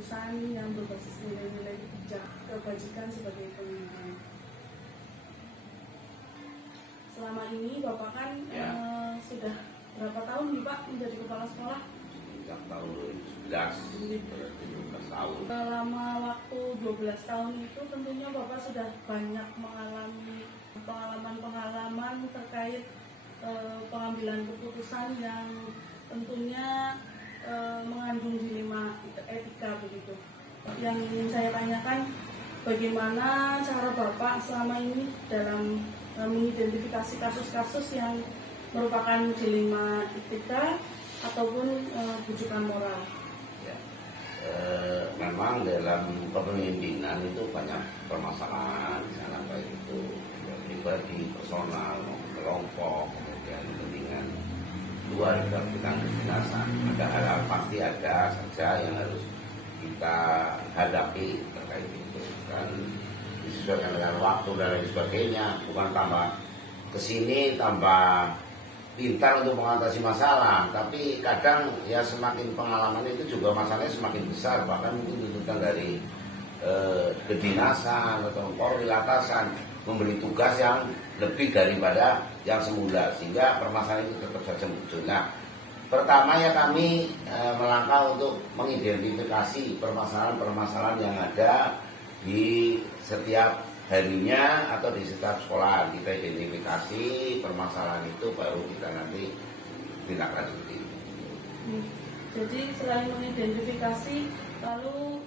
keputusan yang berbasis nilai-nilai bijak kebajikan sebagai pemimpin. Selama ini Bapak kan sudah berapa tahun nih Pak menjadi kepala sekolah? Sejak tahun 2011, 17 tahun. Selama waktu 12 tahun itu tentunya Bapak sudah banyak mengalami pengalaman-pengalaman terkait pengambilan keputusan yang tentunya mengandung dilema etika begitu. Yang ingin saya tanyakan, bagaimana cara Bapak selama ini dalam mengidentifikasi kasus-kasus yang merupakan dilema etika ataupun bujukan moral? Ya. Memang dalam kepemimpinan itu banyak permasalahan di sana, baik itu pribadi, personal, kelompok, kemudian kepentingan keluarga, kepentingan kedinasan. Ada hal-hal pasti ada saja yang harus kita hadapi terkait itu, kan disesuaikan dengan waktu dan lain sebagainya. Bukan tambah kesini tambah pintar untuk mengatasi masalah, tapi kadang ya semakin pengalaman itu juga masalahnya semakin besar, bahkan mungkin tuntutan dari kedinasan atau polri atasan memberi tugas yang lebih daripada yang semula, sehingga permasalahan itu tetap saja muncul. Nah, pertama ya kami melangkah untuk mengidentifikasi permasalahan-permasalahan yang ada di setiap harinya atau di setiap sekolah. Kita identifikasi permasalahan itu, baru kita nanti tindak lanjuti. Jadi selain mengidentifikasi, lalu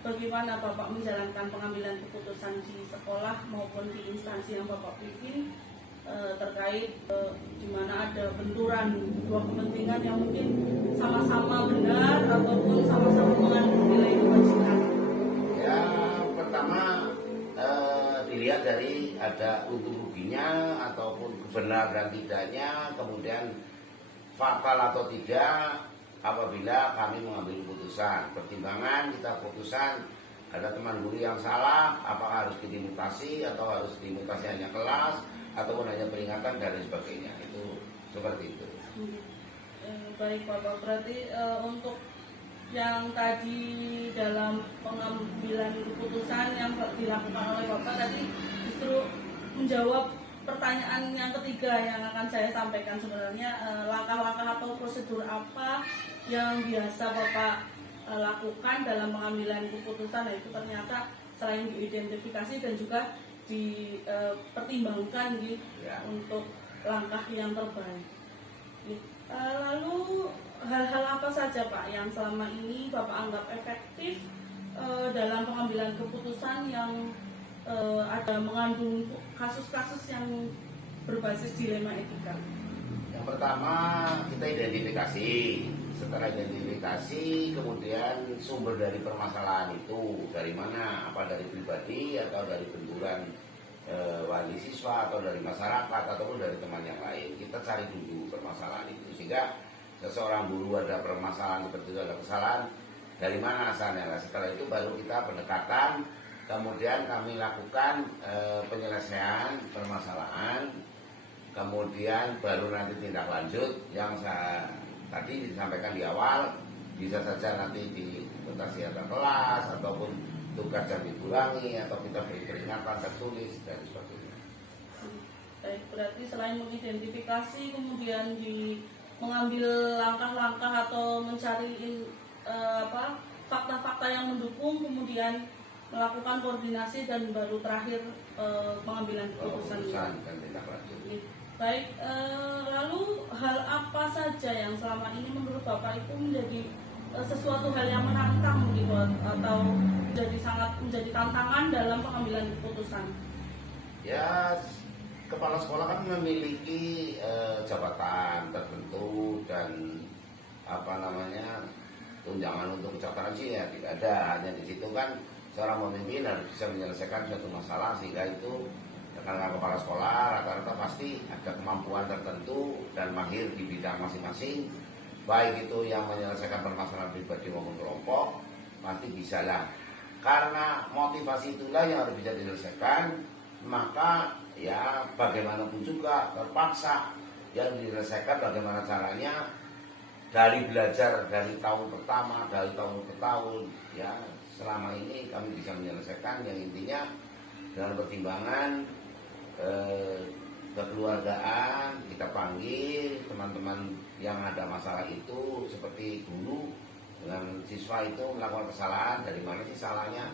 bagaimana Bapak menjalankan pengambilan keputusan di sekolah maupun di instansi yang Bapak pimpin terkait di mana ada benturan dua kepentingan yang mungkin sama-sama benar ataupun sama-sama mengandung nilai kebajikan? Ya, pertama dilihat dari ada untung ruginya ataupun benar dan tidaknya, kemudian fatal atau tidak apabila kami mengambil keputusan. Pertimbangan kita keputusan, ada teman guru yang salah, apakah harus dimutasi atau harus dimutasi hanya kelas ataupun hanya peringatan dan lain sebagainya. Itu seperti itu. Baik Bapak, berarti untuk yang tadi dalam pengambilan keputusan yang dilakukan oleh Bapak tadi justru menjawab pertanyaan yang ketiga yang akan saya sampaikan. Sebenarnya langkah-langkah atau prosedur apa yang biasa Bapak lakukan dalam pengambilan keputusan? Nah, itu ternyata selain diidentifikasi dan juga dipertimbangkan untuk langkah yang terbaik. Lalu hal-hal apa saja Pak yang selama ini Bapak anggap efektif dalam pengambilan keputusan yang ada mengandung kasus-kasus yang berbasis dilema etika? Yang pertama kita identifikasi. Setelah identifikasi, kemudian sumber dari permasalahan itu dari mana? Apa dari pribadi atau dari benturan wali siswa atau dari masyarakat ataupun dari teman yang lain. Kita cari dulu permasalahan itu, sehingga seseorang guru ada permasalahan seperti itu, ada kesalahan, dari mana asalnya. Nah, setelah itu baru kita pendekatan, kemudian kami lakukan penyelesaian permasalahan, kemudian baru nanti tindak lanjut yang tadi disampaikan di awal. Bisa saja nanti dimutasi antar kelas ataupun tugas yang dikurangi atau kita beri peringatan tertulis dan sebagainya. Baik, berarti selain mengidentifikasi, kemudian mengambil langkah-langkah atau mencari fakta-fakta yang mendukung, kemudian melakukan koordinasi dan baru terakhir pengambilan keputusan dan tindak lanjut. Baik, lalu hal apa saja yang selama ini menurut Bapak itu menjadi sesuatu hal yang menantang gitu, atau menjadi tantangan dalam pengambilan keputusan? Ya, kepala sekolah kan memiliki jabatan tertentu dan tunjangan untuk kejaksaan sih ya tidak ada. Hanya di situ kan seorang pemimpin harus bisa menyelesaikan suatu masalah, sehingga itu karena kepala sekolah rata-rata pasti ada kemampuan tertentu dan mahir di bidang masing-masing, baik itu yang menyelesaikan permasalahan pribadi maupun kelompok, pasti bisalah. Karena motivasi itulah yang harus bisa diselesaikan, maka ya bagaimanapun juga terpaksa yang diselesaikan bagaimana caranya dari belajar dari tahun pertama, dari tahun ke tahun, ya selama ini kami bisa menyelesaikan yang intinya dengan pertimbangan kekeluargaan, kita panggil teman-teman yang ada masalah itu seperti dulu dengan siswa itu melakukan kesalahan, dari mana sih salahnya,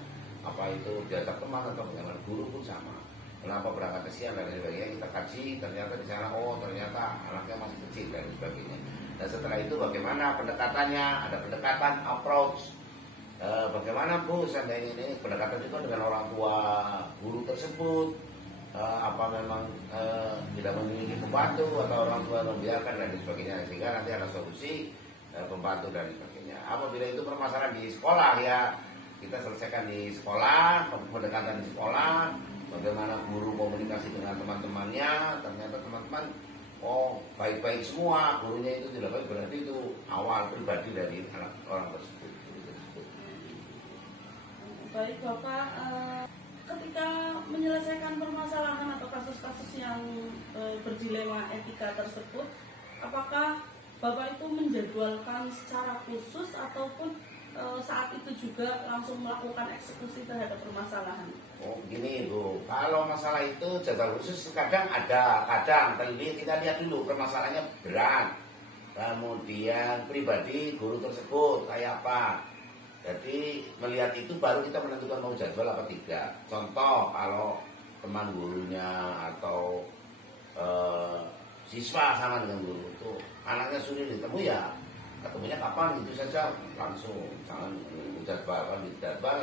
apa itu diajak teman atau bagaimana, guru pun sama. Kenapa berangkat kesian dan sebagainya, kita kaji, ternyata di sana ternyata anaknya masih kecil dan sebagainya. Dan setelah itu bagaimana pendekatannya, ada pendekatan approach. Bagaimana Bu seandainya ini pendekatan itu dengan orang tua guru tersebut, apa memang tidak memiliki pembantu atau orang tua membiarkan dan sebagainya, sehingga nanti ada solusi pembantu dan sebagainya. Apabila itu permasalahan di sekolah, ya kita selesaikan di sekolah, pendekatan di sekolah, bagaimana guru komunikasi dengan teman-temannya, ternyata teman-teman baik-baik semua, gurunya itu tidak baik, berarti itu awal pribadi dari anak orang tersebut. Baik Bapak, ketika menyelesaikan permasalahan atau kasus-kasus yang berdilema etika tersebut, apakah Bapak itu menjadwalkan secara khusus ataupun saat itu juga langsung melakukan eksekusi terhadap permasalahan? Oh gini Bu, kalau masalah itu jadwal khusus kadang ada, kadang kita lihat dulu permasalahannya berat, kemudian pribadi guru tersebut kayak apa. Jadi melihat itu baru kita menentukan mau jadwal apa tidak. Contoh kalau teman gurunya atau siswa sama dengan guru itu anaknya sulit ditemu, ya ketemunya kapan itu saja langsung, jangan jadwalkan di jadwal.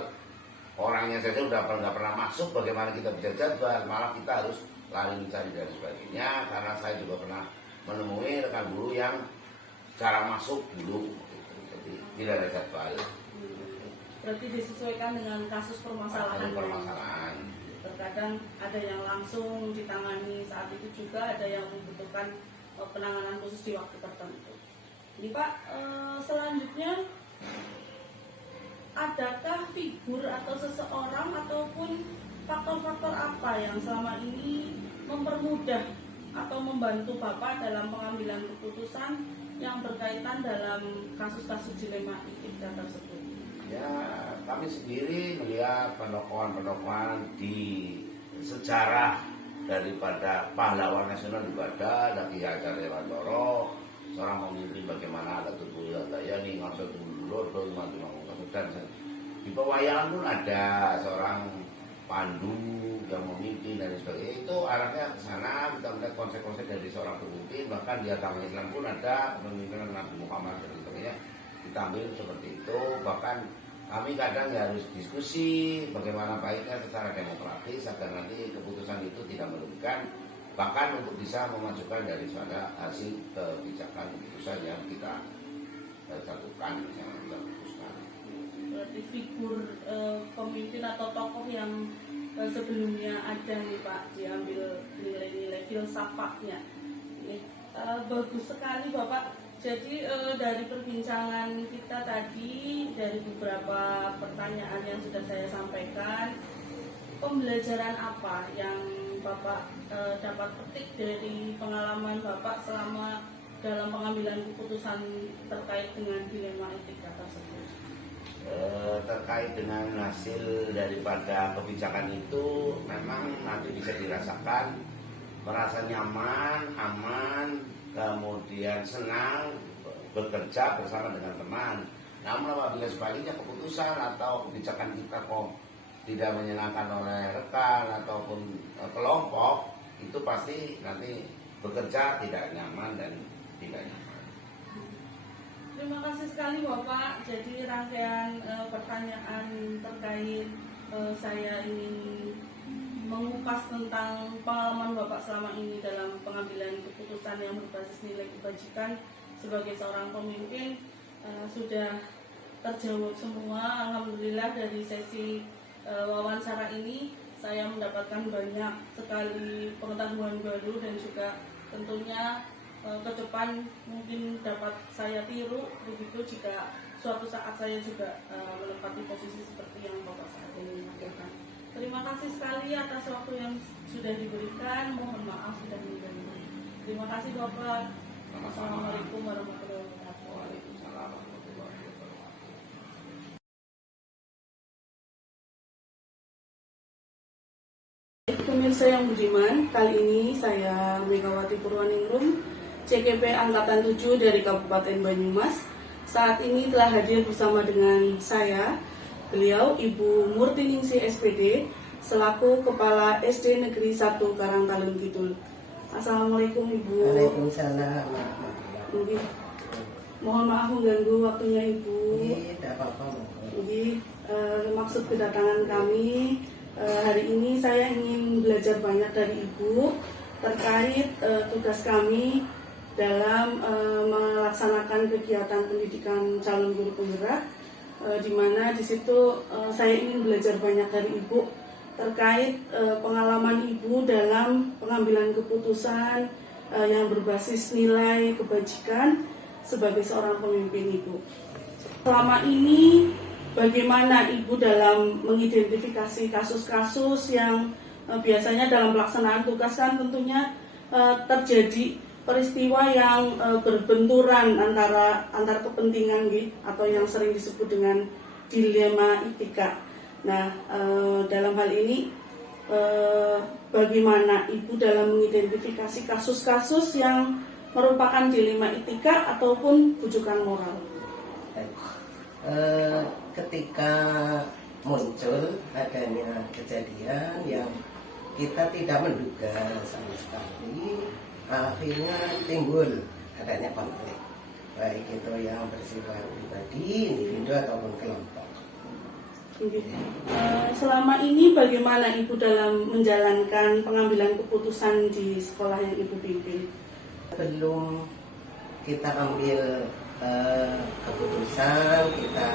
Orangnya saja udah nggak pernah masuk, bagaimana kita bisa jadwal? Malah kita harus lari mencari dan sebagainya. Karena saya juga pernah menemui rekan guru yang cara masuk dulu, jadi tidak ada jadwal. Berarti disesuaikan dengan kasus permasalahan. Terkadang ada yang langsung ditangani saat itu juga, ada yang membutuhkan penanganan khusus di waktu tertentu. Ini Pak, selanjutnya adakah figur atau seseorang ataupun faktor-faktor apa yang selama ini mempermudah atau membantu Bapak dalam pengambilan keputusan yang berkaitan dalam kasus-kasus dilema etika tersebut? Ya, kami sendiri melihat pendokuan-pendokuan di sejarah daripada pahlawan nasional ibadah, Ki Hajar Dewantara, seorang pemimpin bagaimana ada tubuh Dayani, Ngasot Dulur, dan di pewayangan pun ada seorang pandu yang memimpin dan sebagainya. Itu arahnya ke sana, kita melihat konsep-konsep dari seorang pemimpin, bahkan di agama Islam pun ada pemimpinan Nabi Muhammad dan sebagainya. Kita ambil seperti itu, bahkan kami kadang ya harus diskusi bagaimana baiknya secara demokratis agar nanti keputusan itu tidak merugikan, bahkan untuk bisa memajukan dari suatu hasil kebijakan keputusan yang kita tentukan, yang kita putuskan. Berarti figur pemimpin atau tokoh yang sebelumnya ada nih Pak, diambil nilai-nilai filsafatnya. Ini bagus sekali Bapak. Jadi dari perbincangan kita tadi, dari beberapa pertanyaan yang sudah saya sampaikan, pembelajaran apa yang Bapak dapat petik dari pengalaman Bapak selama dalam pengambilan keputusan terkait dengan dilema etika tersebut? Terkait dengan hasil daripada kebijakan itu memang nanti bisa dirasakan, merasa nyaman, aman, kemudian senang bekerja bersama dengan teman. Namun apabila sebaliknya keputusan atau kebijakan kita kok tidak menyenangkan oleh rekan ataupun kelompok, itu pasti nanti bekerja tidak nyaman dan tidak nyaman. Terima kasih sekali Bapak. Jadi rangkaian pertanyaan terkait saya ingin mengupas tentang pengalaman Bapak selama ini dalam pengambilan keputusan yang berbasis nilai kebajikan sebagai seorang pemimpin sudah terjawab semua. Alhamdulillah dari sesi wawancara ini saya mendapatkan banyak sekali pengetahuan baru dan juga tentunya ke depan mungkin dapat saya tiru begitu jika suatu saat saya juga menempati posisi seperti yang Bapak saat ini lakukan. Terima kasih sekali atas waktu yang sudah diberikan. Mohon maaf sudah mengganggu. Terima kasih Bapak. Assalamualaikum warahmatullahi wabarakatuh. pemirsa yang budiman, kali ini saya Megawati Purwaningrum, CKP Angkatan 7 dari Kabupaten Banyumas. Saat ini telah hadir bersama dengan saya, beliau Ibu Murtiningsih SPD, selaku Kepala SD Negeri 1 Karangtalun Kidul. Assalamualaikum Ibu. Waalaikumsalam. Nggih. Mohon maaf mengganggu waktunya Ibu. Tidak apa-apa. Maksud kedatangan kami hari ini saya ingin belajar banyak dari Ibu terkait tugas kami dalam melaksanakan kegiatan pendidikan calon guru penggerak, di mana di situ saya ingin belajar banyak dari Ibu terkait pengalaman Ibu dalam pengambilan keputusan yang berbasis nilai kebajikan sebagai seorang pemimpin Ibu. Selama ini bagaimana Ibu dalam mengidentifikasi kasus-kasus yang biasanya dalam pelaksanaan tugas kan tentunya terjadi peristiwa yang berbenturan antar kepentingan atau yang sering disebut dengan dilema etika. Nah, dalam hal ini bagaimana Ibu dalam mengidentifikasi kasus-kasus yang merupakan dilema etika ataupun bujukan moral? Ketika muncul adanya kejadian yang kita tidak menduga sama sekali, akhirnya timbul adanya konflik, baik itu yang bersifat pribadi, individu ataupun kelompok. Selama ini bagaimana Ibu dalam menjalankan pengambilan keputusan di sekolah yang Ibu pimpin? Sebelum kita ambil keputusan, kita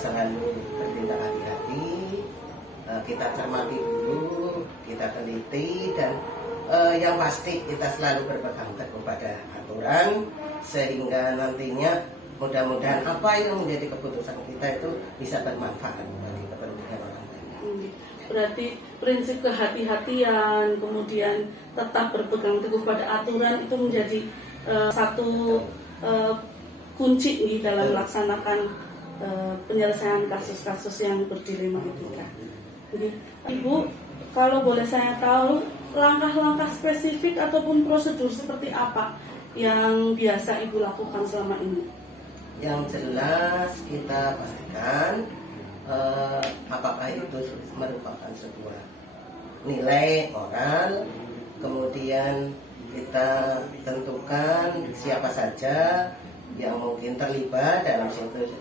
selalu bertindak hati-hati, kita cermati dulu, kita teliti, dan yang pasti kita selalu berpegang teguh pada aturan, sehingga nantinya mudah-mudahan apa yang menjadi keputusan kita itu bisa bermanfaat bagi kepentingan orang banyak. Berarti prinsip kehati-hatian, kemudian tetap berpegang teguh pada aturan itu menjadi satu kunci nih dalam melaksanakan penyelesaian kasus-kasus yang berdilema itu kan. Jadi Ibu, kalau boleh saya tahu langkah-langkah spesifik ataupun prosedur seperti apa yang biasa Ibu lakukan selama ini? Yang jelas kita pastikan apakah itu merupakan sebuah nilai moral, kemudian kita tentukan siapa saja yang mungkin terlibat dalam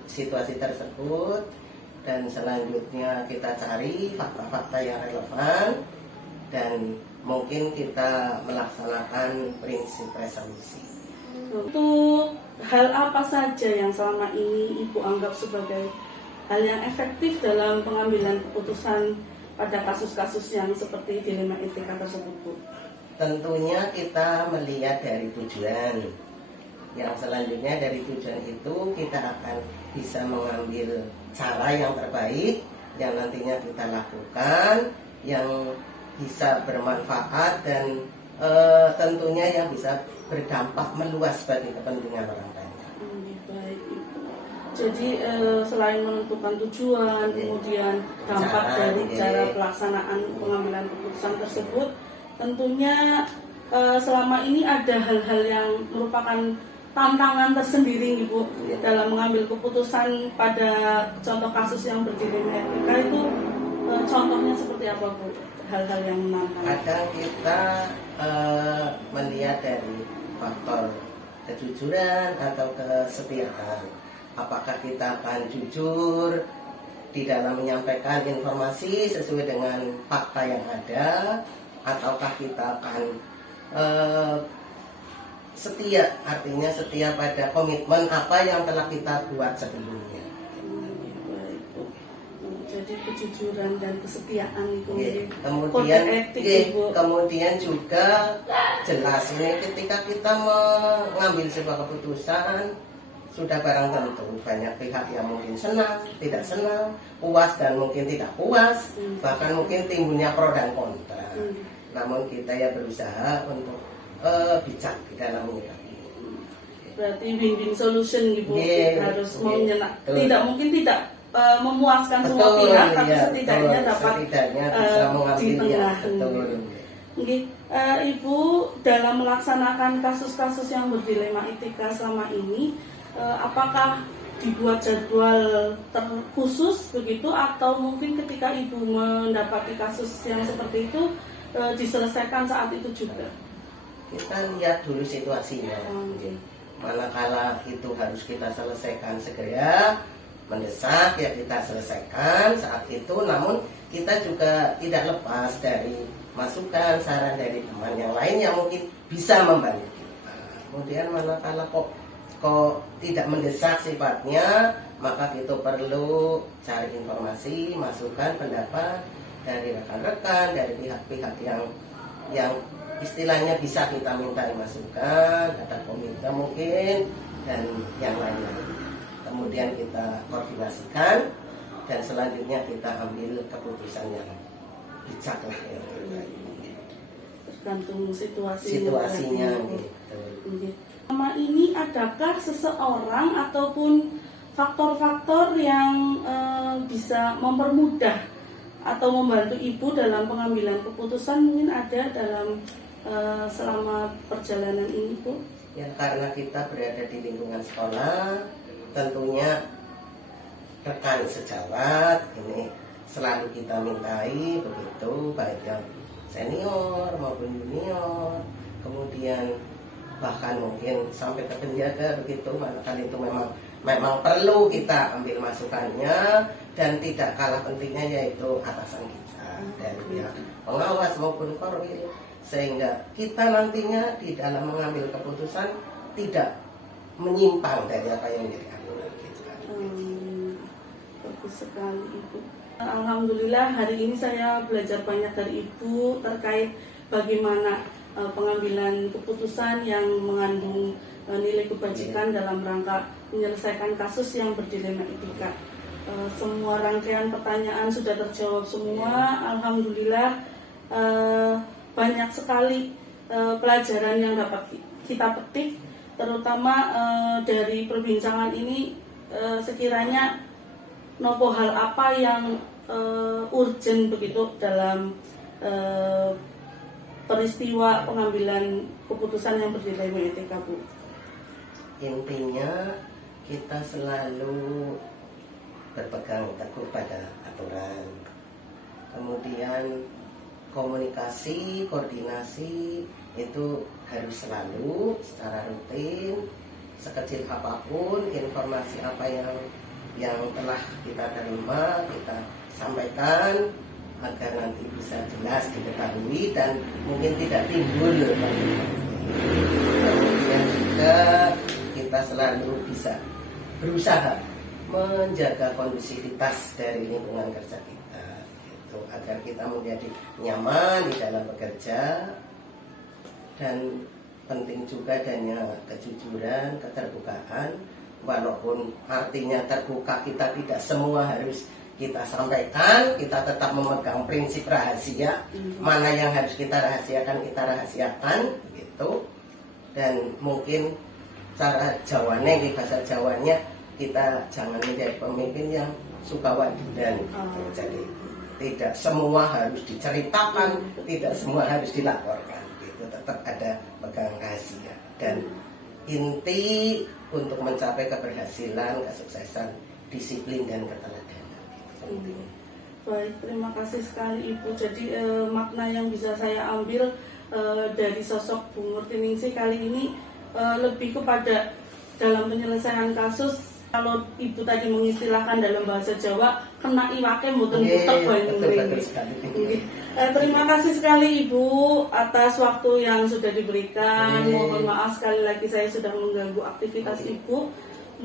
situasi tersebut, dan selanjutnya kita cari fakta-fakta yang relevan, dan mungkin kita melaksanakan prinsip resolusi. Untuk hal apa saja yang selama ini Ibu anggap sebagai hal yang efektif dalam pengambilan keputusan pada kasus-kasus yang seperti dilema etika tersebut, Bu? Tentunya kita melihat dari tujuan. Yang selanjutnya dari tujuan itu kita akan bisa mengambil cara yang terbaik yang nantinya kita lakukan, yang bisa bermanfaat dan tentunya yang bisa berdampak meluas bagi kepentingan orang banyak. Baik, Ibu. Jadi selain menentukan tujuan, kemudian dampak dari cara pelaksanaan pengambilan keputusan tersebut, tentunya selama ini ada hal-hal yang merupakan tantangan tersendiri Ibu dalam mengambil keputusan pada contoh kasus yang berdilema etika itu, contohnya seperti apa, Bu? Hal-hal yang menantang. Kadang kita melihat dari faktor kejujuran atau kesetiaan. Apakah kita akan jujur di dalam menyampaikan informasi sesuai dengan fakta yang ada, ataukah kita akan setia, artinya setia pada komitmen apa yang telah kita buat sebelumnya. Jadi kejujuran dan kesetiaan itu kemudian kode etik, kemudian juga jelas ini ketika kita mengambil sebuah keputusan, sudah barang tentu banyak pihak yang mungkin senang, tidak senang, puas dan mungkin tidak puas, bahkan mungkin timbulnya pro dan kontra. Namun kita ya berusaha untuk bijak di dalam menyikapi. Berarti win-win solution Ibu, harus menyenangkan. Tidak mungkin tidak memuaskan semua Betul, pihak, tapi iya, setidaknya betul. dapat Setidaknya bisa di mengambil ya, tengah. betul. Oke, Ibu dalam melaksanakan kasus-kasus yang berdilema etika selama ini, apakah dibuat jadwal terkhusus begitu, atau mungkin ketika Ibu mendapati kasus yang seperti itu diselesaikan saat itu juga? Kita lihat dulu situasinya. Oke. Manakala itu harus kita selesaikan segera, mendesak ya kita selesaikan saat itu. Namun kita juga tidak lepas dari masukan, saran dari teman yang lain yang mungkin bisa membantu kita. Kemudian manakala kok tidak mendesak sifatnya, maka kita perlu cari informasi, masukan, pendapat dari rekan-rekan, dari pihak-pihak yang istilahnya bisa kita minta masukan, ada komite mungkin, dan yang lain-lain. Kemudian kita koordinasikan, dan selanjutnya kita ambil keputusan yang bijak lah, yang terbaik. Tergantung Situasinya gitu. Oke. Selama ini adakah seseorang ataupun faktor-faktor yang bisa mempermudah atau membantu Ibu dalam pengambilan keputusan, mungkin ada dalam selama perjalanan ini, Bu? Ya, karena kita berada di lingkungan sekolah, tentunya rekan sejawat ini selalu kita mintai begitu, baik yang senior maupun junior, kemudian bahkan mungkin sampai ke penjaga begitu, manakala itu memang perlu kita ambil masukannya, dan tidak kalah pentingnya yaitu atasan kita dari pihak pengawas maupun korwil, sehingga kita nantinya di dalam mengambil keputusan tidak menyimpang dari apa yang menjadi aturan kita. Bagus sekali, Ibu. Alhamdulillah hari ini saya belajar banyak dari Ibu terkait bagaimana pengambilan keputusan yang mengandung nilai kebajikan dalam rangka menyelesaikan kasus yang berdilema etika. Semua rangkaian pertanyaan sudah terjawab semua. Alhamdulillah banyak sekali pelajaran yang dapat kita petik, terutama dari perbincangan ini. Sekiranya nopo hal apa yang urgent begitu dalam peristiwa pengambilan keputusan yang berdilema etika, Bu? Intinya kita selalu berpegang teguh pada aturan, kemudian komunikasi, koordinasi itu harus selalu secara rutin, sekecil apapun informasi apa yang telah kita terima kita sampaikan agar nanti bisa jelas diketahui dan mungkin tidak timbul. Kemudian juga kita selalu bisa berusaha menjaga kondusivitas dari lingkungan kerja kita, gitu, agar kita menjadi nyaman di dalam bekerja, dan penting juga adanya kejujuran, keterbukaan. Walaupun artinya terbuka, kita tidak semua harus kita sampaikan, kita tetap memegang prinsip rahasia. Mana yang harus kita rahasiakan gitu. Dan mungkin cara Jawanya, di bahasa Jawanya, kita jangan menjadi pemimpin yang suka wadudan gitu. Jadi tidak semua harus diceritakan, tidak semua harus dilaporkan gitu. Tetap ada pegang rahasia. Dan inti untuk mencapai keberhasilan, kesuksesan, disiplin dan keteladanan. Baik, terima kasih sekali Ibu. Jadi makna yang bisa saya ambil dari sosok Bu Murtiningsih kali ini lebih kepada dalam penyelesaian kasus. Kalau Ibu tadi mengistilahkan dalam bahasa Jawa, kena iwake mboten butek banyu. Terima kasih sekali Ibu atas waktu yang sudah diberikan. Mohon maaf sekali lagi saya sudah mengganggu aktivitas Ibu.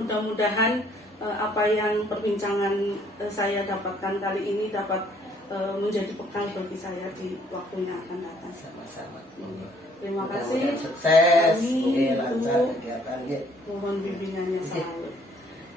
Mudah-mudahan apa yang perbincangan saya dapatkan kali ini dapat menjadi bekal bagi saya di waktu yang akan datang. Sama-sama. Terima kasih. Sukses, Amin, lancar Ibu. kegiatannya. Mohon bimbingannya selalu.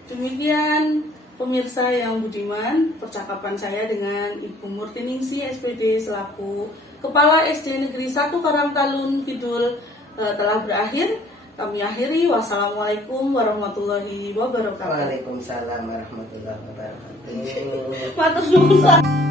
Demikian pemirsa yang budiman, percakapan saya dengan Ibu Murtiningsih SPD selaku Kepala SD Negeri 1 Karangtalun Kidul telah berakhir. kami akhiri. Wassalamualaikum warahmatullahi wabarakatuh. Waalaikumsalam warahmatullahi wabarakatuh. Matur nuwun.